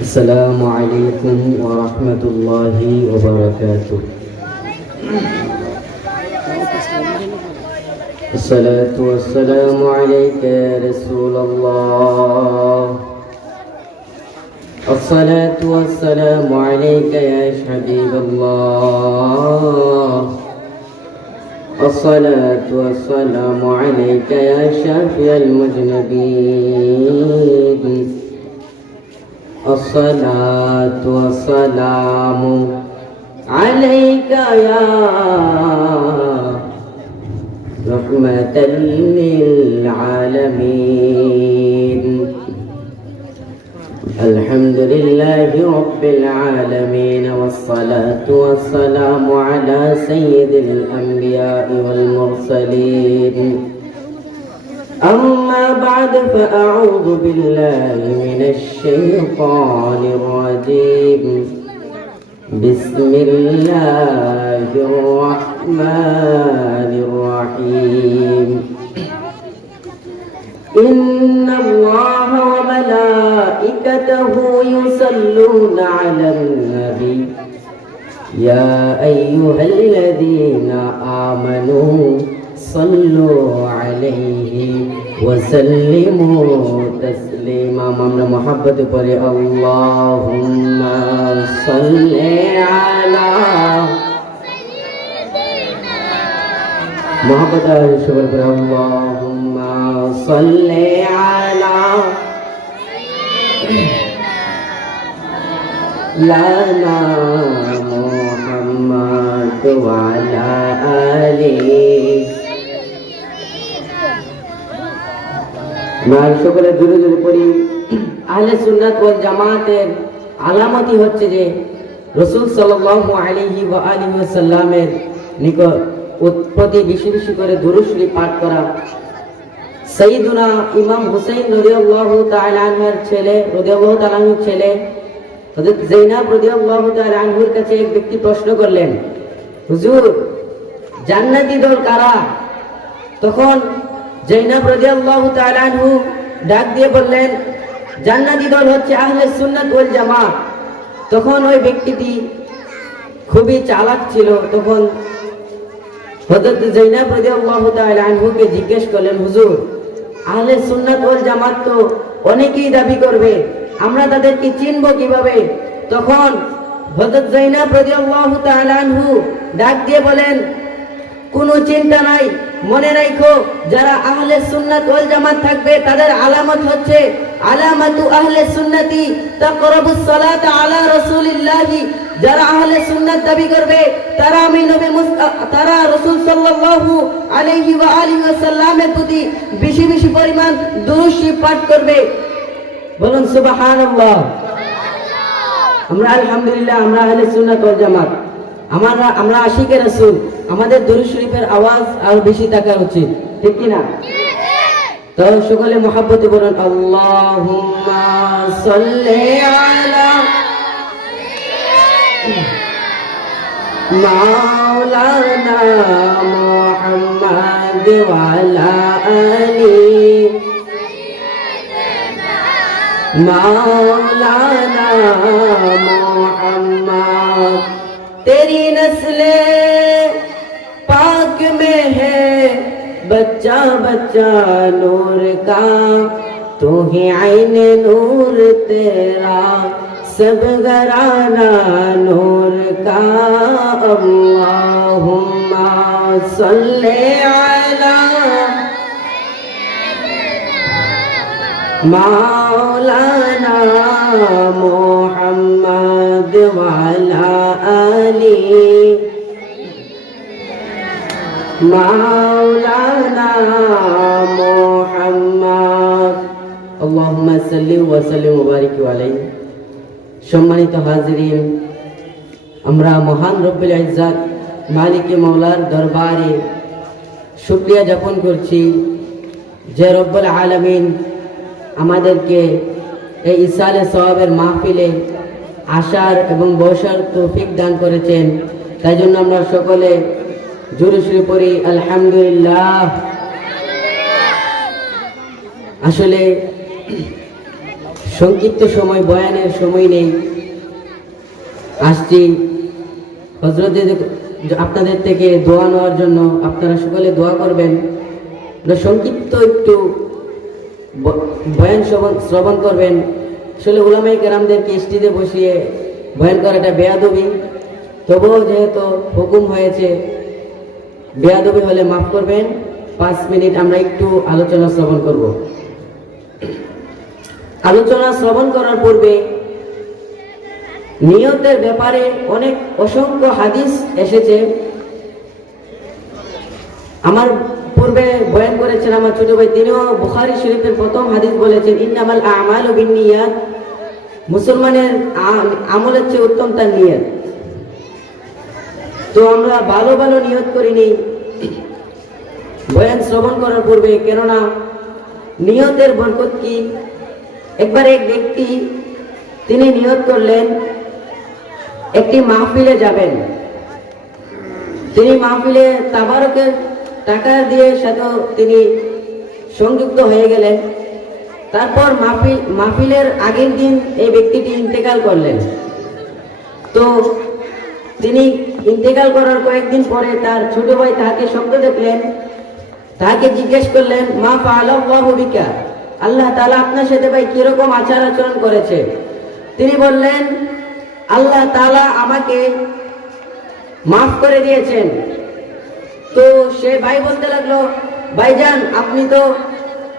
السلام عليكم ورحمة الله وبركاته. الصلاة والسلام عليك يا رسول الله. الصلاة والسلام عليك يا حبيب الله. الصلاة والسلام عليك يا شافي المذنبين. الصلاة والسلام عليك يا رحمة للعالمين. الحمد لله رب العالمين، والصلاة والسلام على سيد الأنبياء والمرسلين. أما بعد، فأعوذ بالله من الشيطان الرجيم. بسم الله الرحمن الرحيم. إن الله وملائكته يصلون على النبي يا أيها الذين آمنوا صلوا عليه وسلموا تسليما. ممن محبت پر اللهم صل على محبت شکر پر اللهم صل على لنا محمد وعلى آله. মান সকলে জোরে জোরে পড়ি। আহলে সুন্নাত ওয়াল জামাতের আলামতি হচ্ছে যে রাসূল সাল্লাল্লাহু আলাইহি ওয়া আলিহি ওয়াসাল্লামের নিকট প্রতি বেশি বেশি করে দুরূদ শরীফ পাঠ করা। সাইয়্যিদুনা ইমাম হুসাইন রাদিয়াল্লাহু তাআলা আনহুর ছেলে হযরত যায়েনাব রাদিয়াল্লাহু তাআলা আনহুর কাছে এক ব্যক্তি প্রশ্ন করলেন, হুজুর জান্নাতি দল কারা? তখন যায়েনাব রাদিয়াল্লাহু তাআলা আনহু ডাক দিয়ে বললেন, জান্নাতি দল হচ্ছে আহলে সুন্নাত ওয়াল জামাত। তখন ওই ব্যক্তিটি খুবই চালাক ছিল। তখন হযরত যায়েনাব রাদিয়াল্লাহু তাআলা আনহুকে জিজ্ঞেস করলেন, হুজুর আহলে সুন্নাত ওয়াল জামাত তো অনেকেই দাবি করবে, আমরা তাদেরকে চিনব কিভাবে? তখন হযরত যায়েনাব রাদিয়াল্লাহু তাআলা আনহু ডাক দিয়ে বলেন, কোনো চিন্তা নাই, মনে রাখো যারা আহলে সুন্নাত ওয়াল জামাত থাকবে তাদের আলামত হচ্ছে আলামাতু আহলে সুন্নতি তাকরাবুস সালাত আলা রাসূলিল্লাহ। যারা আহলে সুন্নাত দাবি করবে তারা তারা রাসূল সাল্লাল্লাহু আলাইহি ওয়া আলিহি ওয়াসাল্লামের প্রতি বেশি বেশি পরিমাণ দুরূদ শরীফ পাঠ করবে। বলুন সুবহানাল্লাহ। আমরা আলহামদুলিল্লাহ, আমরা আহলে সুন্নাত ওয়াল জামাত, আমরা আশিকে রাসূল, আমাদের দুরূদ শরীফের আওয়াজ আর বেশি থাকা উচিত, ঠিক কি না? তো সকলে মহব্বতে বলুন আল্লাহুম্মা সাল্লি আলা মাওলানা মুহাম্মাদ ওয়া আলা আলি মাওলানা मुहम्मद। तेरी नस्ले पाक में है बच्चा बच्चा नूर का, तू ही आईन नूर तेरा सब घराना नूर का। अल्लाहुम्मा सल्ले अला मौलाना मुहम्मद वाला अली मौलाना मुहम्मद। अल्लाहुम्मा सल्ली व सल्लिम व बारिक अलैहि। সম্মানিত হাজিরিন, আমরা মহান রব্বুল ইজ্জত মালিক মাওলার দরবারে শুকরিয়া জ্ঞাপন করছি যে রব্বুল আলামিন আমাদেরকে এই ইসালে সওয়াবের মাহফিলে আসার এবং বসার তৌফিক দান করেছেন। তাই জন্য আমরা সকলে জোরে সোরে পড়ি আলহামদুলিল্লাহ। আসলে সংক্ষিপ্ত সময় বয়ানের সময় নেই, আসছি হযরতের আপনাদের থেকে দোয়া নেওয়ার জন্য। আপনারা সকলে দোয়া করবেন। সংক্ষিপ্ত একটু বয়ান শ্রবণ করবেন। আসলে উলামায়ে কেরামদেরকে স্টেজে বসিয়ে বয়ান করাটা বেয়াদবি, তবুও যেহেতু হুকুম হয়েছে, বেয়াদবি হলে মাফ করবেন। 5 মিনিট আমরা একটু আলোচনা শ্রবণ করব। আলোচনা শ্রবণ করার পূর্বে নিয়তের ব্যাপারে অসংখ্য হাদিস এসেছে। আমার পূর্বে বয়ান করেছেন আমার ছোট ভাই, তিনিও বুখারী শরীফের প্রথম হাদিস বলেছেন, ইন্নামাল আমালু বিন্নিয়াত, মুসলমানের আমলের চেয়ে উত্তম তার নিয়ত। তো আমরা ভালো ভালো নিয়ত করিনি বয়ান শ্রবণ করার পূর্বে, কেননা নিয়তের বরকত কি। একবার এক ব্যক্তি তিনি নিয়ত করলেন একটি মাহফিলে যাবেন। তিনি মাহফিলে তাবারকের টাকা দিয়ে সাথে তিনি সংযুক্ত হয়ে গেলেন। তারপর মাহফিলের আগের দিন এই ব্যক্তিটি ইন্তেকাল করলেন। তো তিনি ইন্তেকাল করার কয়েকদিন পরে তার ছোট ভাই তাকে স্বপ্ন দেখলেন। তাকে জিজ্ঞেস করলেন, মা ফাআলাল্লাহু বিকা, আল্লাহ তাআলা আপনার সাথে ভাই কিরকম আচার আচরণ করেছে? তিনি বললেন, আল্লাহ তাআলা আমাকে মাফ করে দিয়েছেন। তো সে ভাই বলতে লাগলো, ভাইজান আপনি তো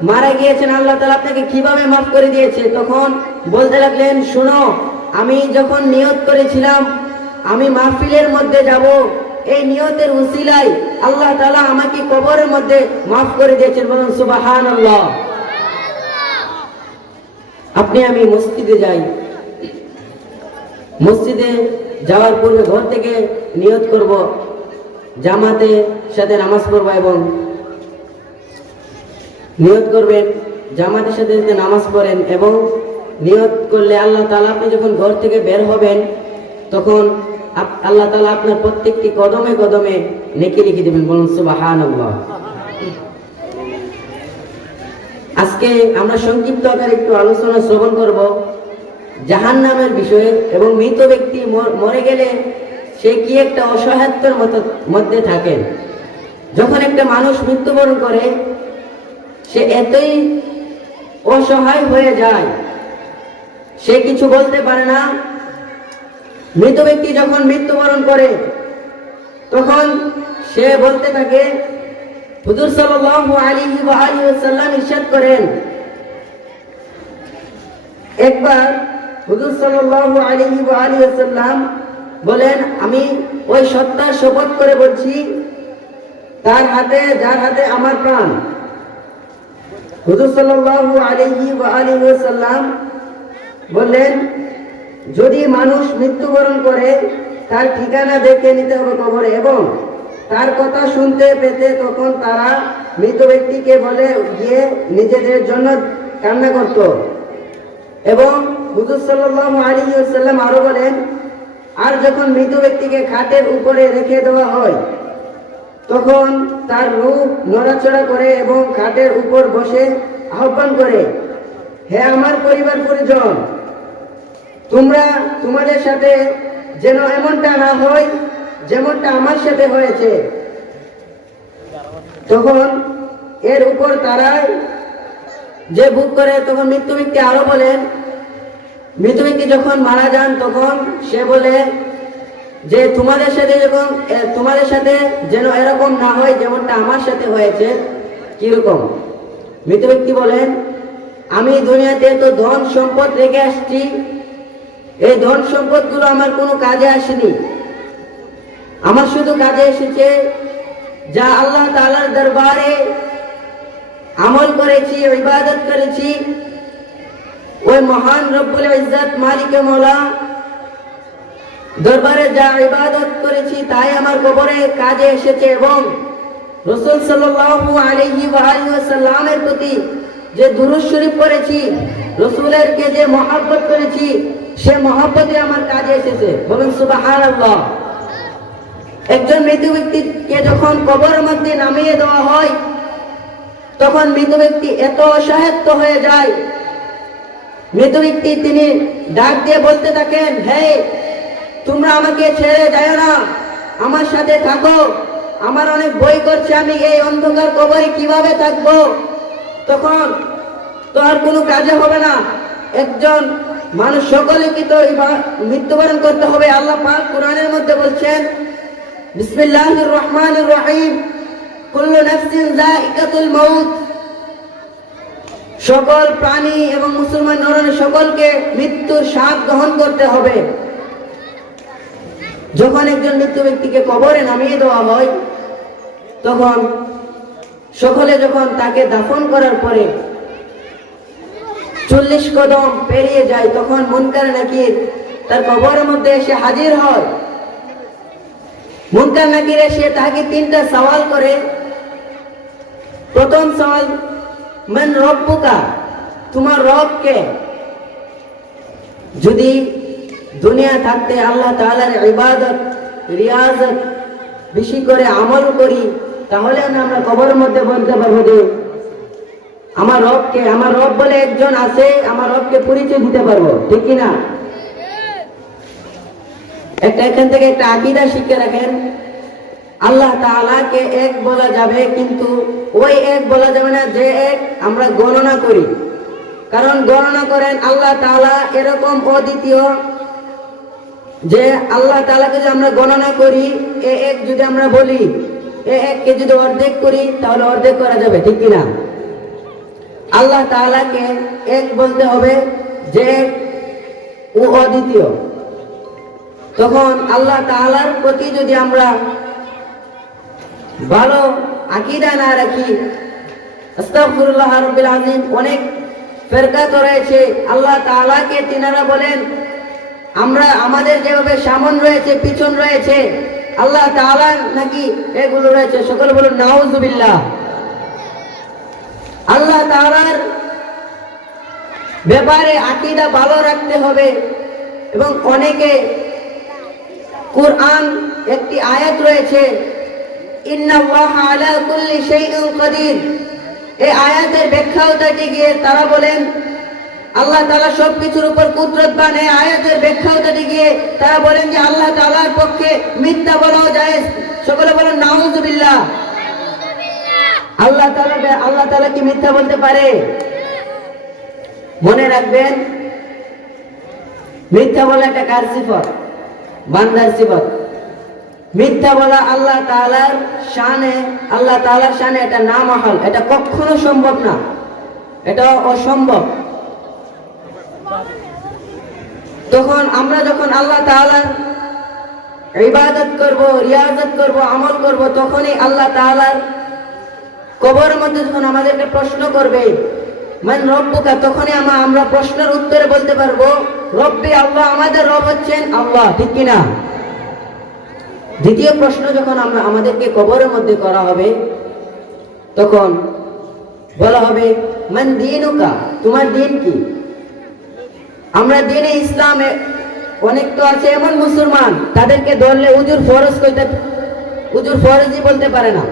মারা গিয়েছেন, আল্লাহ তাআলা আপনাকে কিভাবে মাফ করে দিয়েছে? তখন বলতে লাগলেন, শুনো, আমি যখন নিয়ত করেছিলাম আমি মাহফিলের মধ্যে যাব, এই নিয়তের উসিলায় আল্লাহ তাআলা আমাকে কবরের মধ্যে মাফ করে দিয়েছেন। বলুন সুবহানাল্লাহ। আপনি আমি মসজিদে যাই, মসজিদে যাওয়ার পূর্বে ঘর থেকে নিয়ত করব জামাতের সাথে নামাজ পড়ব, এবং নিয়ত করবেন জামাতের সাথে সাথে নামাজ পড়েন। এবং নিয়ত করলে আল্লাহ তাআলা আপনি যখন ঘর থেকে বের হবেন তখন আল্লাহ তাআলা আপনার প্রত্যেকটি কদমে কদমে নেকি লিখে দেবেন। বলুন সুবহানাল্লাহ। আজকে আমরা সংক্ষিপ্ত আকারে একটু আলোচনা শ্রবণ করব জাহান্নামের বিষয়ে, এবং মৃত ব্যক্তি মরে গেলে সে কি একটা অসহায়ত্বের মধ্যে থাকে। যখন একটা মানুষ মৃত্যুবরণ করে সে এতই অসহায় হয়ে যায়, সে কিছু বলতে পারে না। মৃত ব্যক্তি যখন মৃত্যুবরণ করে তখন সে বলতে থাকে, হুজুর সাল্লাল্লাহু আলাইহি ওয়া আলিহি ওয়াসাল্লাম ইরশাদ করেন, একবার হুজুর সাল্লাল্লাহু আলাইহি ওয়া আলিহি ওয়াসাল্লাম বলেন, আমি ওই সত্তার শপথ করে বলছি তার হাতে, যার হাতে আমার প্রাণ। হুজুর সাল্লাল্লাহু আলাইহি ওয়া আলিহি ওয়াসাল্লাম বললেন, যদি মানুষ মৃত্যুবরণ করে তার ঠিকানা দেখে নিতে হবে কবরে, এবং তার কথা শুনতে পেতে তখন তারা মৃত ব্যক্তিকে বলে গিয়ে নিজেদের জন্য কান্না করত। এবং হুজুর সাল্লাল্লাহু আলাইহি ওয়াসাল্লাম আরো বলেন, আর যখন মৃত ব্যক্তিকে খাটের উপরে রেখে দেওয়া হয় তখন তার রূপ নড়াচড়া করে এবং খাটের উপর বসে আহ্বান করে, হে আমার পরিবার পরিজন, তোমরা তোমাদের সাথে যেন এমনটা না হয় যেমনটা আমার সাথে হয়েছে। তখন এর উপর তারাই যে ভোগ করে, তখন মৃত্যু ব্যক্তি আরো বলেন, মৃত ব্যক্তি যখন মারা যান তখন সে বলে যে তোমাদের সাথে যেন এরকম না হয় যেমনটা আমার সাথে হয়েছে। কিরকম? মৃত ব্যক্তি বলেন, আমি দুনিয়াতে তো ধন সম্পদ রেখে আসছি, এই ধন সম্পদ গুলো আমার কোনো কাজে আসেনি। আমার শুধু কাজে এসেছে যা আল্লাহ তাআলার দরবারে আমল করেছি, ইবাদত করেছি, ওই মহান রব্বুল ইজ্জত মালিকে মওলা দরবারে যা ইবাদত করেছি তাই আমার কবরে কাজে এসেছে। এবং রাসূল সাল্লাল্লাহু আলাইহি ওয়া আলিহি ওয়াসাল্লামের প্রতি যে দুরূদ শরীফ পড়েছি, রাসূলেরকে যে মহব্বত করেছি, সে মহব্বতে আমার কাজে এসেছে। বলুন সুবহানাল্লাহ। একজন মৃত ব্যক্তিকে যখন কবরের মধ্যে নামিয়ে দেওয়া হয় তখন মৃত ব্যক্তি এত অসহায়ত্ব হয়ে যায় মৃত ব্যক্তি তিনি ডাক দিয়ে বলতে থাকেন, হে তোমরা আমাকে ছেড়ে যায় না, আমার সাথে থাকো, আমার অনেক ভয় করছে, আমি এই অন্ধকার কবরে কিভাবে থাকবো। তখন তো আর কোনো কাজে হবে না, একজন মানুষ সকলকে তো মৃত্যুবরণ করতে হবে। আল্লাহ পাক কোরআনের মধ্যে বলছেন, বিসমিল্লাহির রহমানির রহিম, কুল্লু নাফসিন যায়িকাতুল মাউত, সকল প্রাণী এবং মুসলমান নরনারী সকলকে মৃত্যুর স্বাদ গ্রহণ করতে হবে। যখন একজন মৃত্যু ব্যক্তিকে কবরে নামিয়ে দেওয়া হয়, তখন সকলে যখন তাকে দাফন করার পরে 40 কদম পেরিয়ে যায়, তখন মুনকার নাকির তার কবরের মধ্যে এসে হাজির হয়। মুনকার নাকির এসে তাকে 3টা সওয়াল করে। প্রথম সওয়াল, মান রব্বুকা, তোমার রব কে? যদি দুনিয়া থাকতে আল্লাহ তাআলার ইবাদত রিয়াজত বেশি করে আমল করি, তাহলে আমরা কবরের মধ্যে বলতে পারবো যে আমার রব কে, আমার রব বলে একজন আছে, আমার রবকে পরিচয় দিতে পারবো, ঠিক কি না? এখান থেকে একটা আকীদা শিখে রাখেন, আল্লাহ তাআলাকে এক বলা যাবে, কিন্তু ওই এক বলা যাবে না যে এক আমরা গণনা করি। কারণ গণনা করেন আল্লাহ তাআলা এরকম অদ্বিতীয় যে আল্লাহ তাআলাকে যদি আমরা গণনা করি, এ এক যদি আমরা বলি, এ এককে যদি অর্ধেক করি তাহলে অর্ধেক করা যাবে, ঠিক কিনা? আল্লাহ তাআলাকে এক বলতে হবে যে ও অদ্বিতীয়। তখন আল্লাহ তাআলার প্রতি যদি আমরা ভালো আকীদা না রাখি, আস্তাগফিরুল্লাহ রাব্বিল আযীম, অনেক ফিরকা তো রয়েছে, আল্লাহ তাআলাকে তিনারা বলেন আমরা আমাদের যেভাবে সামন রয়েছে পিছন রয়েছে, আল্লাহ তাআলা নাকি এগুলো রয়েছে। সকলে বলুন নাউযুবিল্লাহ। আল্লাহ তাআলার ব্যাপারে আকীদা ভালো রাখতে হবে। এবং অনেকে কুরআন একটি আয়াত রয়েছে, ইন্নাল্লাহা আলা কুল্লি শাইইন কাদির, এই আয়াতের ব্যাখ্যা উঠাতে গিয়ে তারা বলেন আল্লাহ তাআলা সবকিছুর উপর কুদরতবান। এই আয়াতের ব্যাখ্যা উঠাতে গিয়ে তারা বলেন যে আল্লাহ তাআলার পক্ষে মিথ্যা বলাও জায়েজ। সকলে বলেন নাউযুবিল্লাহ। আল্লাহ তাআলা কি মিথ্যা বলতে পারে? মনে রাখবেন, মিথ্যা বলা একটা কার সিফত? বান্দার সিফত। মিথ্যা বলা আল্লাহ তাআলার শানে, আল্লাহ তাআলার শানে এটা নামহল, এটা কখনো সম্ভব না, এটা অসম্ভব। তখন আমরা যখন আল্লাহ তাআলার ইবাদত করব, রিয়াজত করব, আমল করব, তখনই আল্লাহ তাআলার কবরের মধ্যে যখন আমাদেরকে প্রশ্ন করবে মান রব্বুকা, তখনই আমরা প্রশ্নের উত্তরে বলতে পারবো রব্বি আল্লাহ, আমাদের রব হচ্ছেন আল্লাহ, ঠিক কিনা? দ্বিতীয় প্রশ্ন যখন আমাদেরকে কবরের মধ্যে করা হবে, তখন বলা হবে মান দীনুকা, তোমার দিন কি? আমরা দিনে ইসলামে অনেক তো আছে এমন মুসলমান, তাদেরকে ধরলে হুজুর ফরজ কইতে, হুজুর ফরজই বলতে পারে না।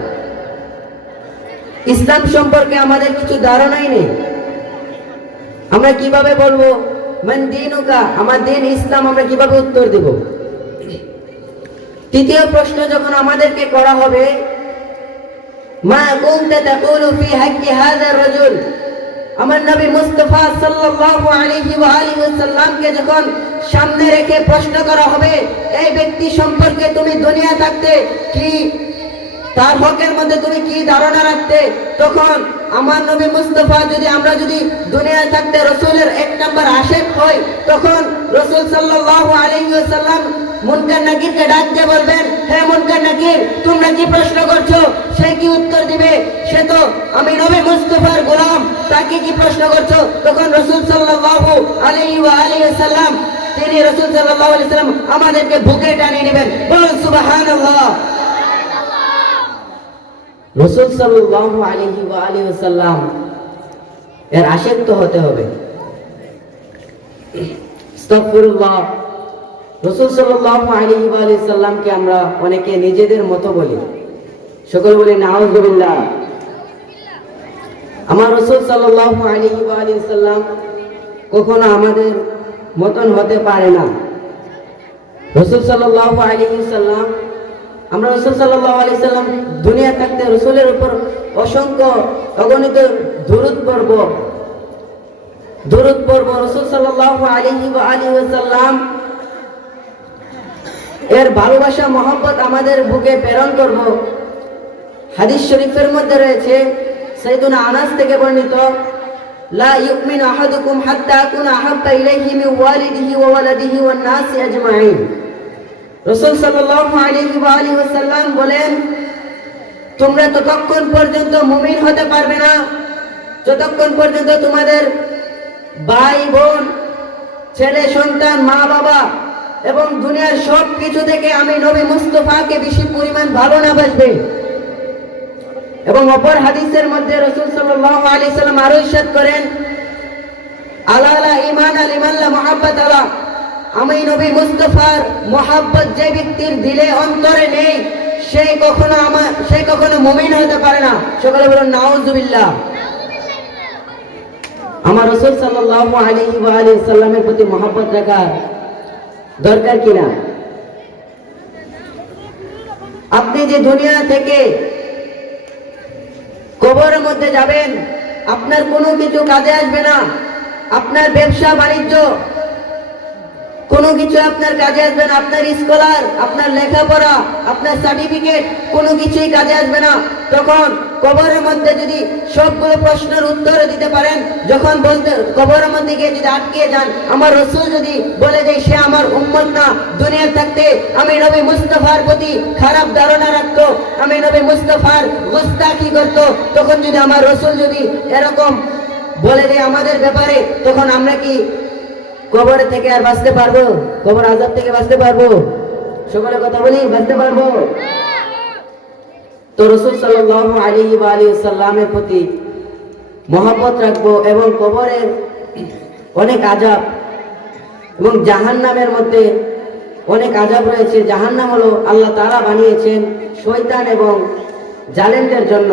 ইসলাম সম্পর্কে আমাদের কিছু ধারণাই নেই। আমরা কিভাবে বলবো মান দীনুকা, আমার দিন ইসলাম, আমরা কিভাবে উত্তর দেব? তৃতীয় প্রশ্ন যখন আমাদেরকে করা হবে, মা কুনতা তাকুলু ফি হাক্কি হাযা রাজুল, আমার নবী মুস্তাফা সাল্লাল্লাহু আলাইহি ওয়া আলিহি ওয়াসাল্লামকে যখন সামনে রেখে প্রশ্ন করা হবে এই ব্যক্তি সম্পর্কে তুমি দুনিয়া থাকতে কি তার হকের মধ্যে তুমি কি ধারণা রাখতে, তখন আমার নবী মুস্তাফা আমরা যদি দুনিয়ায় থাকতে রাসূলের 1 নাম্বার আশিক হই, তখন রাসূল সাল্লাল্লাহু আলাইহি ওয়াসাল্লাম মুনকার নাকিরকে ডাক দিয়ে বলবেন, হে মুনকার নাকির, তোমরা কি প্রশ্ন করছো? সে কি উত্তর দিবে? সে তো আমি নবী মুস্তাফার গোলাম, তাকে কি প্রশ্ন করছো? তখন রাসূল সাল্লাল্লাহু আলাইহি ওয়াসাল্লাম তিনি রাসূল সাল্লাল্লাহু আলাইহি ওয়াসাল্লাম আমাদেরকে বুকে টানিয়ে নেবেন। বলুন সুবহানাল্লাহ। রাসূল সাল্লাল্লাহু আলাইহি ওয়াসাল্লাম এর আশিক তো হতে হবে। আস্তাগফিরুল্লাহ। রাসূল সাল্লাল্লাহু আলাইহি ওয়াসাল্লামকে আমরা অনেকে নিজেদের মতো বলি, সকলে বলি নাউযুবিল্লাহ। আমার রাসূল সাল্লাল্লাহু আলাইহি ওয়াসাল্লাম কখনো আমাদের মতন হতে পারে না। রাসূল সাল্লাল্লাহু আলাইহি সাল্লাম, আমরা রাসূল সাল্লাল্লাহু আলাইহি সাল্লাম দুনিয়া থাকতে রাসূলের উপর অসংখ্য অগণিত দুরূদ পড়ব। রাসূল সাল্লাল্লাহু আলাইহি ওয়াসাল্লাম এর ভালোবাসা মহব্বত আমাদের বুকে প্রেরণ করব। হাদিস শরীফের মধ্যে রয়েছে, সাইয়েদুনা আনাস থেকে বর্ণিত, লা ইউমিনু আহাদুকুম হাত্তা আকুনা আহাব্বা ইলাইহি মিন ওয়ালিদিহি ওয়া ওয়ালাদিহি ওয়ান নাসি আজমাইন। রাসূল সাল্লাল্লাহু আলাইহি ওয়াসাল্লাম বলেন, তোমরা ততক্ষণ পর্যন্ত মুমিন হতে পারবে না যতক্ষণ পর্যন্ত তোমাদের ভাই বোন, ছেলে সন্তান, মা বাবা এবং দুনিয়ার সব কিছু থেকে আমি নবী মুস্তাফাকে বেশি পরিমাণ ভালো না বাসবে। এবং অপর হাদিসের মধ্যে রাসূল সাল্লাল্লাহু আলাইহি সাল্লাম আরো ইরশাদ করেন, আলা লা ঈমান লিমান লা মুহাব্বাত আলা, আমি নবী মুস্তাফার মুহাব্বত যে ব্যক্তির দিলে অন্তরে নেই সে কখনো মুমিন হতে পারে না। সকলে বলুন নাউযুবিল্লাহ। আমার রাসূল সাল্লাল্লাহু আলাইহি সাল্লামের প্রতি মুহাব্বত রাখা দরকার কিনা? আপনি যে দুনিয়া থেকে কবরের মধ্যে যাবেন, আপনার কোনো কিছু কাজে আসবে না। আপনার ব্যবসা বাণিজ্য কোনো কিছু আপনার কাজে আসবে না। আপনার স্কলার, আপনার লেখাপড়া, আপনার সার্টিফিকেট কোনো কিছুই কাজে আসবে না। তখন কবরের মধ্যে যদি সবগুলো প্রশ্নের উত্তর দিতে পারেন, যখন বলতে কবরের মধ্যে গিয়ে যদি আটকে যান, আমার রাসূল যদি বলে যে সে আমার উম্মত না, দুনিয়া থাকতে আমি নবী মুস্তাফার প্রতি খারাপ ধারণা রাখতো, আমি নবী মুস্তাফার গোস্তাখি করতো, তখন যদি আমার রাসূল যদি এরকম বলে দেয় আমাদের ব্যাপারে, তখন আমরা কি কবর থেকে আর বাঁচতে পারবো? কবর আযাব থেকে বাঁচতে পারবো? সকলে কথা বলি, বাঁচতে পারবো? তো রাসূল সাল্লাল্লাহু আলাইহি সাল্লামের প্রতি মহব্বত রাখবো। এবং কবরের অনেক আযাব এবং জাহান্নামের মধ্যে অনেক আযাব রয়েছে। জাহান্নাম হলো আল্লাহ তাআলা বানিয়েছেন শয়তান এবং জালেমদের জন্য।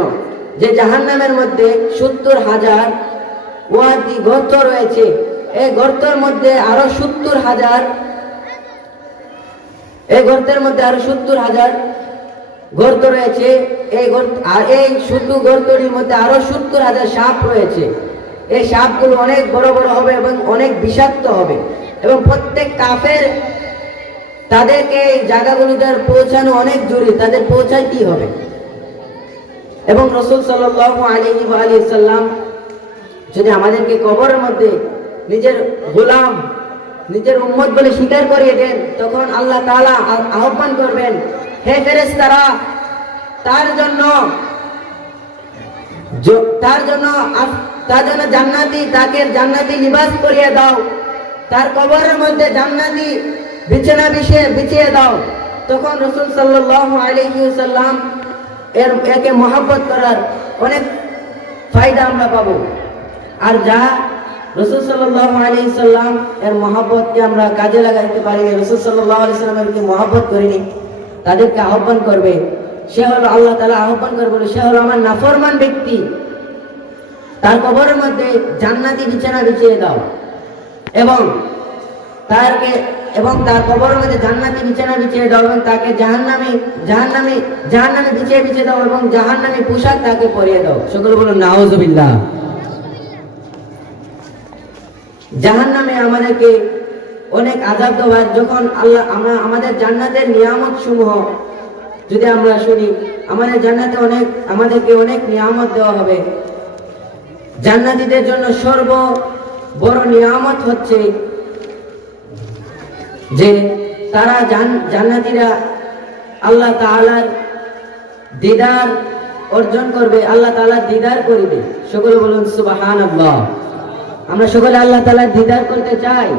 যে জাহান্নামের মধ্যে 70,000 ওয়াদি গর্ত রয়েছে। এই গর্তের মধ্যে আরো 70,000 গর্ত রয়েছে। এই শুধু গর্তটির মধ্যে আরো 70,000 সাপ রয়েছে। এই সাপগুলো অনেক বড় বড় হবে এবং অনেক বিষাক্ত হবে, এবং প্রত্যেক কাফের তাদেরকে এই জায়গাগুলিতে পৌঁছানো অনেক জরুরি, তাদের পৌঁছাইতেই হবে। এবং রাসূল সাল্লাল্লাহু আলাইহি সাল্লাম যদি আমাদেরকে কবরের মধ্যে নিজের গোলাম, নিজের উম্মত বলে স্বীকার করিয়ে দেন, তখন আল্লাহ তাআলা আহ্বান করবেন, হে ফেরেশতারা, তার জন্য তাকে জান্নাতি লিবাস পরিয়ে দাও, তার কবরের মধ্যে জান্নাতি বিছানা বিছিয়ে দাও। তখন রাসূল সাল্লাল্লাহু আলাইহি ওয়াসাল্লাম একে মহব্বত করার অনেক ফায়দা আমরা পাবো। আর যা রাসূল সাল্লাল্লাহু আলাইহি সাল্লাম এর মহব্বতকে আমরা কাজে লাগাইতে পারি, রাসূল সাল্লাল্লাহু আলাইহি সাল্লামেরকে মহব্বত করিনি, তাদেরকে আহ্বান করবে, সে হলো আল্লাহ তাআলা আহ্বান করবে, সে হলো আমার নাফরমান ব্যক্তি, তার কবরের মধ্যে জান্নাতি বিছানা বিছিয়ে দাও, এবং তার কবরের মধ্যে জান্নাতি বিছানা বিছিয়ে দাও, এবং তাকে জাহান্নামে বিছিয়ে দাও, এবং জাহান্নামী পোশাক তাকে পরিয়ে দাও। সকলে বলুন নাউযুবিল্লাহ। জাহান্নামে আমাদেরকে অনেক আযাব দেওয়া, যখন আমরা আমাদের জান্নাতের নিয়ামত সমূহ যদি আমরা শুনি, আমাদের জান্নাতে আমাদেরকে অনেক নিয়ামত দেওয়া হবে। জান্নাতীদের জন্য সর্ব বড় নিয়ামত হচ্ছে যে তারা জান্নাতীরা আল্লাহ তাআলার দিদার অর্জন করবে, আল্লাহ তাআলার দিদার করবে। সকলে বলুন সুবহানাল্লাহ। আমরা সকলে আল্লাহ তাআলার দিদার করতে চাই,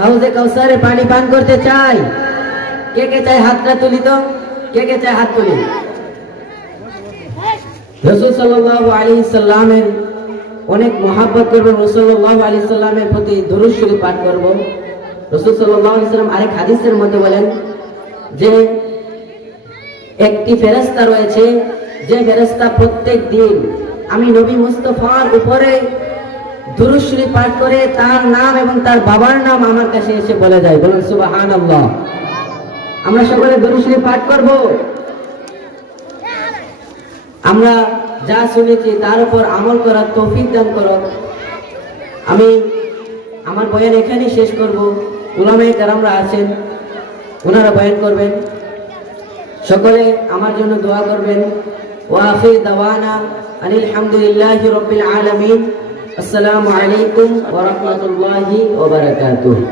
হাউজে কাউসারে পানি পান করতে চাই। কে কে চাই হাতটা তুলি তো, কে কে চাই হাত তুলি। রাসূল সাল্লাল্লাহু আলাইহি সাল্লামের অনেক মহব্বত করব, রাসূল সাল্লাল্লাহু আলাইহি সাল্লামের প্রতি দুরূদ শরীফ পাঠ করব। রাসূল সাল্লাল্লাহু আলাইহি সাল্লাম আরেক হাদিসের মধ্যে বলেন যে একটি ফেরেশতা রয়েছে, যে ফেরেশতা প্রত্যেক দিন আমি নবী মুস্তাফার উপরে দুরূদ শরীফ পাঠ করে তার নাম এবং তার বাবার নাম আমার কাছে এসে বলে যায়। বলুন সুবহানাল্লাহ। আমরা সকলে দুরূদ শরীফ পাঠ করব। আমরা যা শুনেছি তার উপর আমল করার তৌফিক দান করো। আমি আমার বয়ান এখানেই শেষ করব। উলামায়ে কেরামরা আছেন, ওনারা বয়ান করবেন। সকলে আমার জন্য দোয়া করবেন। ওয়া আখির দাওয়ানা আনিল হামদুলিল্লাহি রাব্বিল আলামিন। আসসালামু আলাইকুম ওয়া রাহমাতুল্লাহি ওয়া বারাকাতুহু।